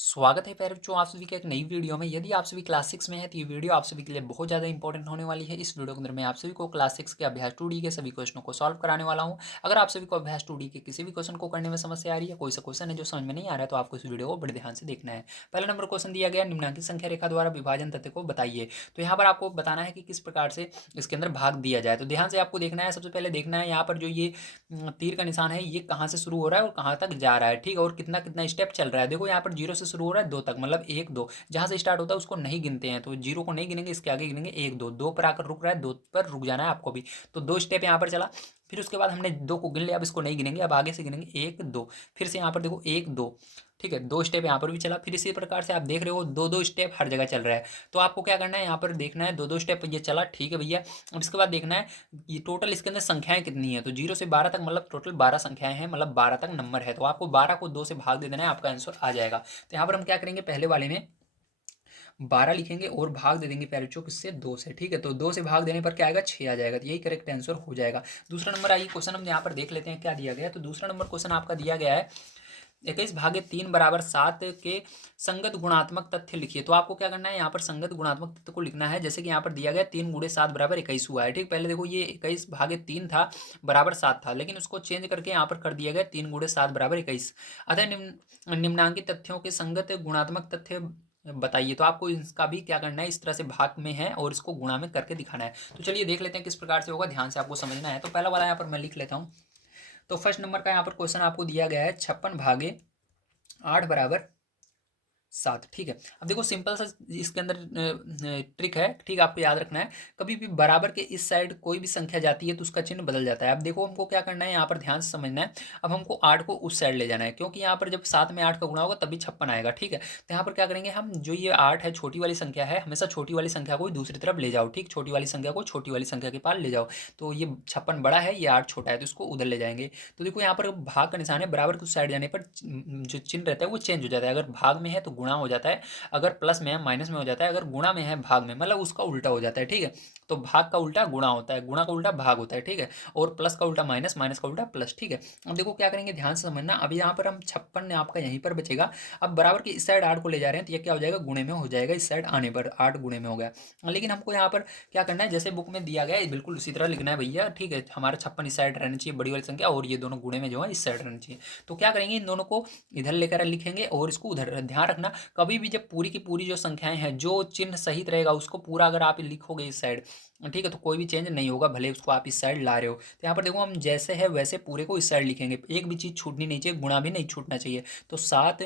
स्वागत है प्यारे बच्चों, आप सभी के एक नई वीडियो में। यदि आप सभी क्लास 6 में हैं तो ये वीडियो आप सभी के लिए बहुत ज़्यादा इंपॉर्टेंट होने वाली है। इस वीडियो के अंदर मैं आप सभी को क्लास 6 के अभ्यास 2D के सभी क्वेश्चनों को सॉल्व कराने वाला हूं। अगर आप सभी को अभ्यास 2D के किसी भी क्वेश्चन को करने में समस्या आ रही है, कोई सा क्वेश्चन है जो समझ में नहीं आ रहा है, तो आपको इस वीडियो को बड़े ध्यान से देखना है। पहला नंबर क्वेश्चन दिया गया, निम्नांकित संख्या रेखा द्वारा विभाजन तथ्य को बताइए। तो यहाँ पर आपको बताना है कि किस प्रकार से इसके अंदर भाग दिया जाए। तो ध्यान से आपको देखना है। सबसे पहले देखना है यहाँ पर जो ये तीर का निशान है, ये कहाँ से शुरू हो रहा है और कहाँ तक जा रहा है, ठीक है, और कितना कितना स्टेप चल रहा है। देखो यहाँ पर 0 से शुरू हो रहा है 2 तक, मतलब 1 2 जहाँ से स्टार्ट होता है उसको नहीं गिनते हैं, तो 0 को नहीं गिनेंगे, इसके आगे गिनेंगे 1 2 2 पर आकर रुक रहा है, 2 पर रुक जाना है आपको भी। तो 2 स्टेप यहाँ पर चला, फिर उसके बाद हमने 2 को गिन लिया, अब इसको नहीं गिनेंगे, अब आगे से गिनेंगे 1 2, फिर से यहाँ पर देखो 1 2, ठीक है, 2 स्टेप यहाँ पर भी चला। फिर इसी प्रकार से आप देख रहे हो 2 2 स्टेप हर जगह चल रहा है। तो आपको क्या करना है, यहाँ पर देखना है 2 2 स्टेप ये चला, ठीक है भैया। अब इसके बाद देखना है ये टोटल इसके अंदर संख्याएं कितनी है। तो 0 से 12 तक मतलब टोटल 12 संख्याएं हैं, मतलब 12 तक नंबर है। तो आपको 12 को 2 से भाग दे देना है, आपका आंसर आ जाएगा। तो यहाँ पर हम क्या करेंगे, पहले वाले में 12 लिखेंगे और भाग दे देंगे प्यारे बच्चों किससे, 2 से, ठीक है। तो 2 से भाग देने पर क्या आएगा, 6 आ जाएगा। तो यही करेक्ट आंसर हो जाएगा। दूसरा नंबर आइए, क्वेश्चन हम यहाँ पर देख लेते हैं क्या दिया गया है। तो दूसरा नंबर क्वेश्चन आपका दिया गया है 21/3 बराबर 7 के संगत गुणात्मक तथ्य लिखिए। तो आपको क्या करना है, यहाँ पर संगत गुणात्मक तथ्य को लिखना है। जैसे कि यहाँ पर दिया गया 3 गुणे 7 बराबर 21 हुआ है, ठीक। पहले देखो ये 21/3 था, बराबर 7 था, लेकिन उसको चेंज करके यहाँ पर कर दिया गया 3 गुणे 7 बराबर 21। अतः निम्नांकित तथ्यों के संगत गुणात्मक तथ्य बताइए। तो आपको इसका भी क्या करना है, इस तरह से भाग में है और इसको गुणा में करके दिखाना है। तो चलिए देख लेते हैं किस प्रकार से होगा, ध्यान से आपको समझना है। तो पहला वाला यहाँ पर मैं लिख लेता हूँ। तो फर्स्ट नंबर का यहाँ पर क्वेश्चन आपको दिया गया है 56/8 बराबर 7, ठीक है। अब देखो सिंपल सा इसके अंदर ट्रिक है, ठीक, आपको याद रखना है। कभी भी बराबर के इस साइड कोई भी संख्या जाती है तो उसका चिन्ह बदल जाता है। अब देखो हमको क्या करना है, यहाँ पर ध्यान से समझना है। अब हमको 8 को उस साइड ले जाना है, क्योंकि यहाँ पर जब 7 में 8 का गुणा होगा तभी 56 आएगा, ठीक है। तो यहाँ पर क्या करेंगे हम, जो ये 8 है छोटी वाली संख्या है, हमेशा छोटी वाली संख्या को दूसरी तरफ ले जाओ, ठीक, छोटी वाली संख्या को छोटी वाली संख्या के पास ले जाओ। तो ये 56 बड़ा है, ये 8 छोटा है, तो इसको उधर ले जाएंगे। तो देखो यहाँ पर भाग का निशान है, बराबर की उस साइड जाने पर जो चिन्ह रहता है वो चेंज हो जाता है। अगर भाग में है तो गुणा हो जाता है, अगर प्लस में है माइनस में हो जाता है, अगर गुणा में है भाग में, मतलब उसका उल्टा हो जाता है, ठीक है। तो भाग का उल्टा गुणा होता है, गुणा का उल्टा भाग होता है, ठीक है। और प्लस का उल्टा माइनस, माइनस का उल्टा प्लस, ठीक है। अब देखो क्या करेंगे, ध्यान से समझना। अब यहाँ पर हम 56 आपका यहीं पर बचेगा। अब बराबर की इस साइड 8 को ले जा रहे हैं, तो ये क्या हो जाएगा, गुणे में हो जाएगा। इस साइड आने पर 8 गुणे में हो गया। लेकिन हमको यहाँ पर क्या करना है, जैसे बुक में दिया गया है बिल्कुल उसी तरह लिखना है भैया, ठीक है। हमारा 56 इस साइड रहना चाहिए, बड़ी वाली संख्या, और ये दोनों गुणे में जो है इस साइड रहना चाहिए। तो क्या करेंगे, इन दोनों को इधर लेकर लिखेंगे और इसको उधर। ध्यान रखना, कभी भी जब पूरी की पूरी जो संख्याएं हैं, जो चिन्ह सहित रहेगा उसको पूरा अगर आप लिखोगे इस साइड, ठीक है, तो कोई भी चेंज नहीं होगा, भले उसको आप इस साइड ला रहे हो। तो यहाँ पर देखो हम जैसे है वैसे पूरे को इस साइड लिखेंगे, एक भी चीज़ छूटनी नहीं चाहिए, गुणा भी नहीं छूटना चाहिए। तो 7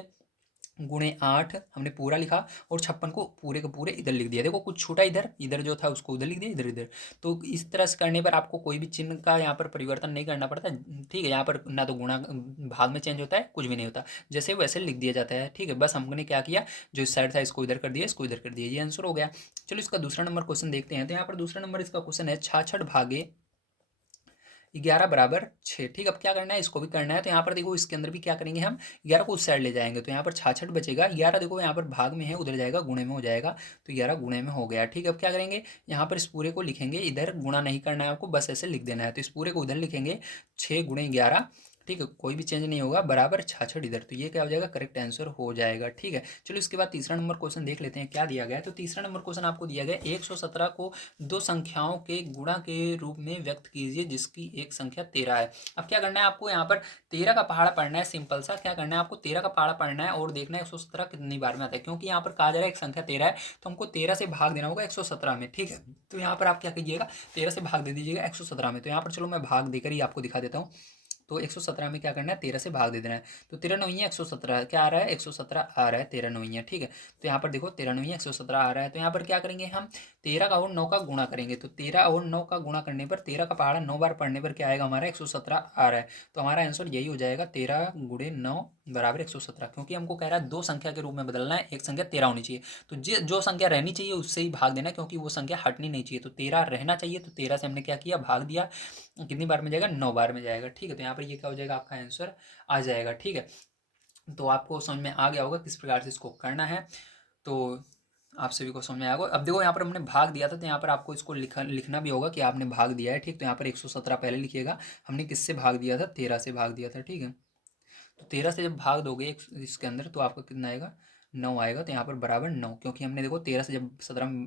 गुणे 8 हमने पूरा लिखा, और 56 को पूरे के पूरे इधर लिख दिया। देखो कुछ छूटा इधर, इधर जो था उसको उधर लिख दिया, इधर इधर। तो इस तरह से करने पर आपको कोई भी चिन्ह का यहाँ पर परिवर्तन नहीं करना पड़ता, ठीक है। यहाँ पर ना तो गुणा भाग में चेंज होता है, कुछ भी नहीं होता, जैसे वैसे लिख दिया जाता है, ठीक है। बस हमने क्या किया, जो इस साइड था इसको इधर कर दिया, इसको इधर कर दिया, ये आंसर हो गया। चलो इसका दूसरा नंबर क्वेश्चन देखते हैं। तो यहाँ पर दूसरा नंबर इसका क्वेश्चन है 66/11 बराबर 6, ठीक। अब क्या करना है, इसको भी करना है। तो यहाँ पर देखो इसके अंदर भी क्या करेंगे हम, 11 को उस साइड ले जाएंगे, तो यहाँ पर 66 बचेगा। 11 देखो यहाँ पर भाग में है, उधर जाएगा, गुणे में हो जाएगा। तो 11 गुणे में हो गया, ठीक है। अब क्या करेंगे, यहाँ पर इस पूरे को लिखेंगे, इधर गुणा नहीं करना है आपको, बस ऐसे लिख देना है। तो इस पूरे को उधर लिखेंगे, 6 गुणे 11, ठीक है, कोई भी चेंज नहीं होगा, बराबर 66 इधर। तो ये क्या हो जाएगा, करेक्ट आंसर हो जाएगा, ठीक है। चलो इसके बाद तीसरा नंबर क्वेश्चन देख लेते हैं क्या दिया गया है। तो तीसरा नंबर क्वेश्चन आपको दिया गया 117 को दो संख्याओं के गुणा के रूप में व्यक्त कीजिए जिसकी एक संख्या 13 है। अब क्या करना है आपको, यहाँ पर 13 का पहाड़ा पढ़ना है। सिंपल सा क्या करना है आपको, 13 का पहाड़ा पढ़ना है और देखना है 117 कितनी बार में आता है। क्योंकि यहाँ पर कहा जा रहा है एक संख्या 13 है, तो हमको 13 से भाग देना होगा 117 में, ठीक है। तो यहाँ पर आप क्या कीजिएगा, 13 से भाग दे दीजिएगा 117 में। तो यहाँ पर चलो मैं भाग देकर ही आपको दिखा देता हूँ। तो 117 में क्या करना है, 13 से भाग दे देना है। तो 13 नौइयाँ 117 क्या आ रहा है, 117 आ रहा है, 13 नौइयाँ, ठीक है। तो यहाँ पर देखो 13 नौइयाँ 117 आ रहा है। तो यहाँ पर क्या करेंगे हम, 13 का और 9 का गुणा करेंगे। तो 13 और 9 का गुणा करने पर 13 का पहाड़ा 9 बार पढ़ने पर क्या आएगा, हमारा 117 आ रहा है। तो हमारा आंसर यही हो जाएगा, 13 गुणे 9 बराबर 117। क्योंकि हमको कह रहा है दो संख्या के रूप में बदलना है, एक संख्या 13 होनी चाहिए। तो जो संख्या रहनी चाहिए उससे ही भाग देना, क्योंकि वो संख्या हटनी नहीं चाहिए। तो 13 रहना चाहिए, तो 13 से हमने क्या किया, भाग दिया। कितनी बार में जाएगा, 9 बार में जाएगा, ठीक है। तो यहाँ पर ये क्या हो जाएगा, आपका आंसर आ जाएगा, ठीक है। तो आपको समझ में आ गया होगा किस प्रकार से इसको करना है। तो आप सभी को समझ में आएगा। अब देखो यहाँ पर हमने भाग दिया था, तो यहाँ पर आपको इसको लिखना भी होगा कि आपने भाग दिया है, ठीक। तो यहाँ पर 117 पहले लिखिएगा, हमने किससे भाग दिया था, 13 से भाग दिया था, ठीक है। तो 13 से जब भाग दोगे इसके अंदर तो आपका कितना आएगा, 9 आएगा, तो यहाँ पर बराबर 9, क्योंकि हमने देखो 13 से जब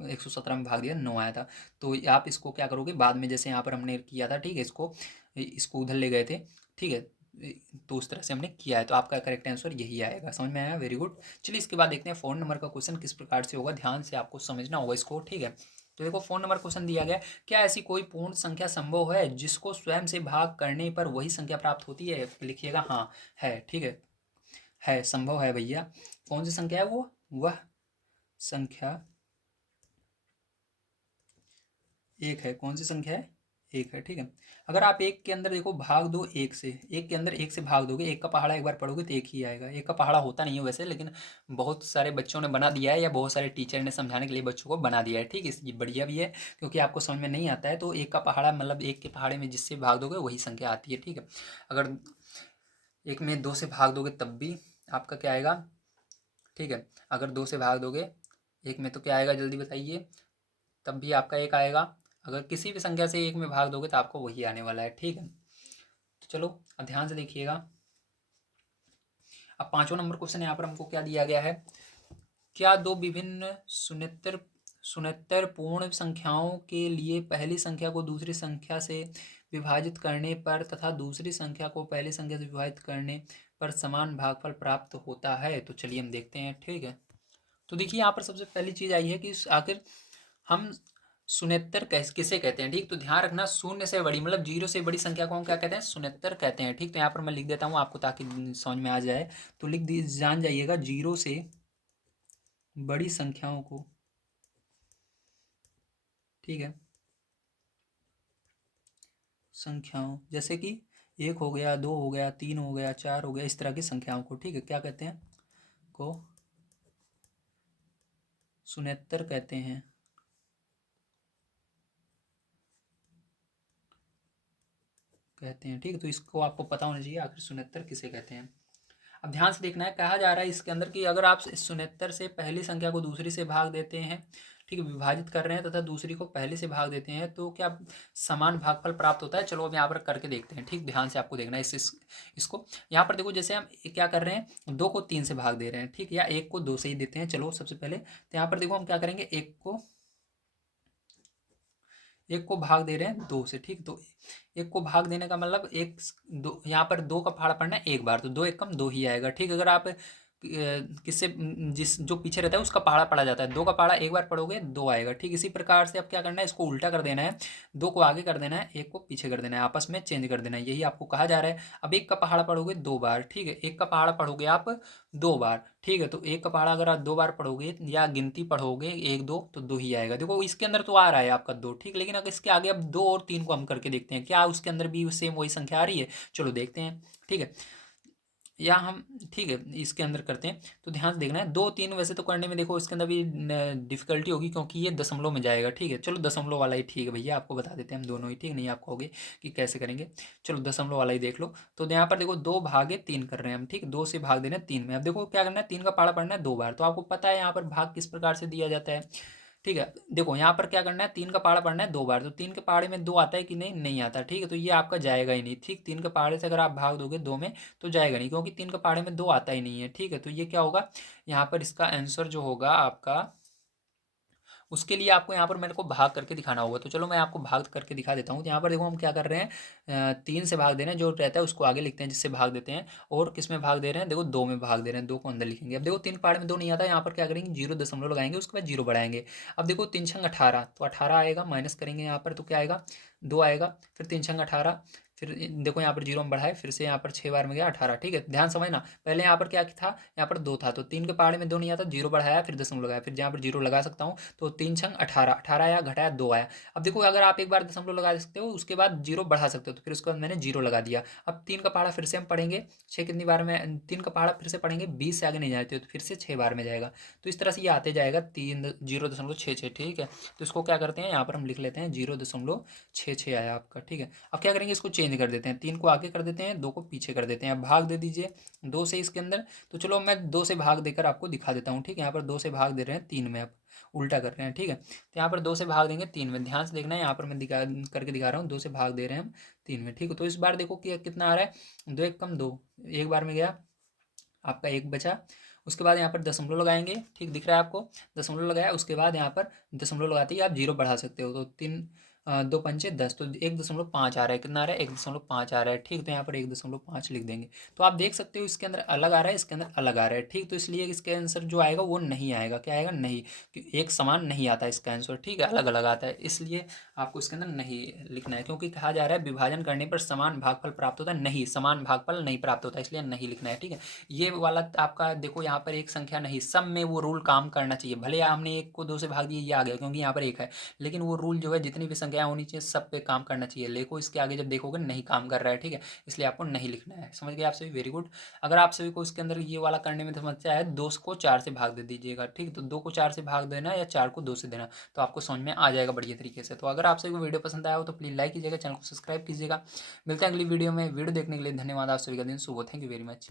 117 में भाग दिया 9 आया था। तो आप इसको क्या करोगे बाद में, जैसे यहाँ पर हमने किया था, ठीक है, इसको उधर ले गए थे, ठीक है, तो उस तरह से हमने किया है, तो आपका करेक्ट आंसर यही आएगा। समझ में आया? Very good. चलिए इसके बाद देखते हैं फ़ोन नंबर का क्वेश्चन किस प्रकार से होगा, ध्यान से आपको समझना होगा इसको, ठीक है। तो देखो फ़ोन नंबर क्वेश्चन दिया गया, क्या ऐसी कोई पूर्ण संख्या संभव है जिसको स्वयं से भाग करने पर वही संख्या प्राप्त होती है? लिखिएगा हाँ है, ठीक है संभव है भैया। कौन सी संख्या है वो? वह संख्या एक है। कौन सी संख्या है? एक है, ठीक है। अगर आप एक के अंदर देखो भाग दो एक से, एक के अंदर एक से भाग दोगे, एक का पहाड़ा एक बार पढ़ोगे तो एक ही आएगा। एक का पहाड़ा होता नहीं है वैसे, लेकिन बहुत सारे बच्चों ने बना दिया है, या बहुत सारे टीचर ने समझाने के लिए बच्चों को बना दिया है, ठीक है। ये बढ़िया भी है, क्योंकि आपको समझ में नहीं आता है तो एक का पहाड़ा मतलब एक के पहाड़े में जिससे भाग दोगे वही संख्या आती है, ठीक है। अगर एक में दो से भाग दोगे तब भी आपका क्या आएगा, ठीक है। अगर दो से भाग दोगे एक में तो क्या आएगा, जल्दी बताइए, तब भी आपका एक आएगा। अगर किसी भी संख्या से एक में भाग दोगे तो आपको वही आने वाला है, ठीक है। तो चलो अब ध्यान से देखिएगा। अब पांचवा नंबर क्वेश्चन यहाँ पर हमको क्या दिया गया है, क्या दो विभिन्न शून्येतर पूर्ण संख्याओं के लिए पहली संख्या को दूसरी संख्या से विभाजित करने पर तथा दूसरी संख्या को पहली संख्या से विभाजित करने पर समान भागफल प्राप्त होता है? तो चलिए हम देखते हैं, ठीक है। तो देखिए यहाँ पर सबसे पहली चीज़ आई है कि आखिर हम शून्येतर किसे कहते हैं, ठीक। तो ध्यान रखना, शून्य से बड़ी मतलब जीरो से बड़ी संख्या को हम क्या कहते हैं? शून्येतर कहते हैं, ठीक। तो यहाँ पर मैं लिख देता हूँ आपको ताकि समझ में आ जाए। तो लिख दी जान जाइएगा, जीरो से बड़ी संख्याओं को, ठीक है, संख्याओं जैसे कि एक हो गया, दो हो गया, तीन हो गया, चार हो गया, इस तरह की संख्याओं को, ठीक है, क्या कहते हैं? को शून्येतर कहते हैं, ठीक है। तो इसको आपको पता होना चाहिए आखिर शून्येतर किसे कहते हैं। अब ध्यान से देखना है, कहा जा रहा है इसके अंदर कि अगर आप शून्येतर से पहली संख्या को दूसरी से भाग देते हैं, ठीक है, विभाजित कर रहे हैं तथा दूसरी को पहले से भाग देते हैं तो क्या समान भागफल प्राप्त होता है? चलो अब यहाँ पर करके देखते हैं, ठीक। ध्यान से आपको देखना है इसको। यहाँ पर देखो, जैसे हम क्या कर रहे हैं, दो को तीन से भाग दे रहे हैं, ठीक, या एक को दो से ही देते हैं। चलो सबसे पहले तो यहाँ पर देखो हम क्या करेंगे, एक को भाग दे रहे हैं दो से, ठीक। तो एक को भाग देने का मतलब एक दो, यहाँ पर दो का पहाड़ा पड़ना है एक बार, तो दो एक कम दो ही आएगा, ठीक। अगर आप किससे जिस जो पीछे रहता है उसका पहाड़ा पड़ा जाता है, दो का पहाड़ा एक बार पढ़ोगे दो आएगा, ठीक। इसी प्रकार से अब क्या करना है, इसको उल्टा कर देना है, दो को आगे कर देना है, एक को पीछे कर देना है, आपस में चेंज कर देना है, यही आपको कहा जा रहा है। अब एक का पहाड़ा पढ़ोगे दो बार, ठीक है, एक का पहाड़ा पढ़ोगे आप दो बार, ठीक है। तो एक का पहाड़ा अगर आप दो बार पढ़ोगे या गिनती पढ़ोगे एक दो, तो दो ही आएगा। देखो इसके अंदर तो आ रहा है आपका दो, ठीक, लेकिन अगर इसके आगे अब दो और तीन को हम करके देखते हैं, क्या उसके अंदर भी सेम वही संख्या आ रही है? चलो देखते हैं, ठीक है। या हम, ठीक है, इसके अंदर करते हैं। तो ध्यान से देखना है, दो तीन वैसे तो करने में देखो इसके अंदर भी डिफिकल्टी होगी, क्योंकि ये दशमलव में जाएगा, ठीक है। चलो दशमलव वाला ही ठीक है भैया, आपको बता देते हैं हम दोनों ही, ठीक। नहीं आप कहोगे कि कैसे करेंगे, चलो दशमलव वाला ही देख लो। तो यहाँ पर देखो दो भागे तीन कर रहे हैं हम, ठीक, दो से भाग दे रहे हैं तीन में। अब देखो क्या करना है, तीन का पाड़ा पढ़ना है दो बार, तो आपको पता है यहाँ पर भाग किस प्रकार से दिया जाता है, ठीक है। देखो यहाँ पर क्या करना है, तीन का पहाड़ा पढ़ना है दो बार, तो तीन के पहाड़े में दो आता है कि नहीं? नहीं आता, ठीक है। तो ये आपका जाएगा ही नहीं, ठीक। तीन के पहाड़े से अगर आप भाग दोगे दो में तो जाएगा नहीं, क्योंकि तीन के पहाड़े में दो आता ही नहीं है, ठीक है। तो ये क्या होगा, यहाँ पर इसका आंसर जो होगा आपका, उसके लिए आपको यहाँ पर मेरे को भाग करके दिखाना होगा। तो चलो मैं आपको भाग करके दिखा देता हूँ। तो यहाँ पर देखो हम क्या कर रहे हैं, तीन से भाग दे रहे हैं, जो रहता है उसको आगे लिखते हैं जिससे भाग देते हैं, और किस में भाग दे रहे हैं, देखो दो में भाग दे रहे हैं, दो को अंदर लिखेंगे। अब देखो तीन पहाड़ में दो नहीं आता, यहाँ पर क्या करेंगे, जीरो दशमलव लगाएंगे, उसके बाद जीरो बढ़ाएंगे। अब देखो तीन छंग 18, तो 18 आएगा, माइनस करेंगे यहाँ पर तो क्या आएगा, दो आएगा। फिर तीन छंग 18, फिर देखो यहाँ पर जीरो में बढ़ाए, फिर से यहाँ पर 6 बार में गया 18, ठीक है। ध्यान समझना, पहले यहाँ पर क्या था, यहाँ पर दो था, तो तीन के पहाड़े में दो नहीं आता, जीरो बढ़ाया, फिर दशमलव लगाया, फिर जहाँ पर जीरो लगा सकता हूँ, तो तीन छंग 18, 18 आया, घटाया दो आया। अब देखो अगर आप एक बार दशमलव लगा सकते हो, उसके बाद जीरो बढ़ा सकते हो, तो फिर उसके बाद मैंने जीरो लगा दिया। अब तीन का पहाड़ा फिर से हम पढ़ेंगे, छः कितनी बार में, तीन का पहाड़ा फिर से पढ़ेंगे, 20 से आगे नहीं जाते हो, तो फिर से 6 बार में जाएगा। तो इस तरह से ये आते जाएगा 0.66, ठीक है। तो इसको क्या करते हैं, यहाँ पर हम लिख लेते हैं 0.66 आया आपका, ठीक है। अब क्या करेंगे, इसको चेंज कर देते हैं, तीन को आगे कर देते हैं, दो को पीछे कर देते हैं। अब भाग दे दीजिए दो से इसके अंदर। तो चलो मैं दो से भाग देकर आपको दिखा देता हूँ, ठीक है। यहाँ पर दो से भाग दे रहे हैं तीन में, अब उल्टा कर रहे हैं, ठीक है। तो यहाँ पर दो से भाग देंगे तीन में, ध्यान से देखना है, यहाँ पर मैं दिखा करके दिखा रहा हूँ, दो से भाग दे रहे हैं हम तीन में, ठीक है। तो इस बार देखो कि कितना आ रहा है, दो एक कम दो, एक बार में गया आपका एक बचा, उसके बाद यहाँ पर दशमलव लगाएंगे, ठीक दिख रहा है आपको, दशमलव लगाया, उसके बाद यहाँ पर दशमलव लगाते ही आप जीरो बढ़ा सकते हो, तो तीन दो पंचे 10, तो 1.5 आ रहा है, कितना आ रहा है 1.5 आ रहा है, ठीक, तो यहाँ पर 1.5 लिख देंगे। तो आप देख सकते हो इसके अंदर अलग आ रहा है, इसके अंदर अलग आ रहा है, ठीक, तो इसलिए इसके आंसर जो आएगा वो नहीं आएगा, क्या आएगा, नहीं, एक समान नहीं आता इसका आंसर, ठीक है, अलग अलग आता है, इसलिए आपको इसके अंदर नहीं लिखना है, क्योंकि कहा जा रहा है विभाजन करने पर समान भागफल प्राप्त होता है, नहीं, समान भागफल नहीं प्राप्त होता, इसलिए नहीं लिखना है, ठीक है। ये वाला आपका देखो यहाँ पर एक संख्या नहीं, सब में वो रूल काम करना चाहिए, भले हमने एक को दो से भाग दिया ये आ गया क्योंकि यहाँ पर एक है, लेकिन वो रूल जो है जितनी भी संख्याएं होनी चाहिए सब पे काम करना चाहिए, लेको इसके आगे जब देखोगे नहीं काम कर रहा है, ठीक है, इसलिए आपको नहीं लिखना है। समझ गए आप सभी, वेरी गुड। अगर आप सभी को इसके अंदर ये वाला करने में समस्या है, 2 को 4 से भाग दे दीजिएगा, ठीक, तो 2 को 4 से भाग देना या 4 को 2 से देना, तो आपको समझ में आ जाएगा बढ़िया तरीके से। तो अगर आप सभी को वीडियो पसंद आया हो तो प्लीज़ लाइक कीजिएगा, चैनल को सब्सक्राइब कीजिएगा। मिलते हैं अगली वीडियो में, वीडियो देखने के लिए धन्यवाद, आप सभी का दिन शुभ हो, थैंक यू वेरी मच।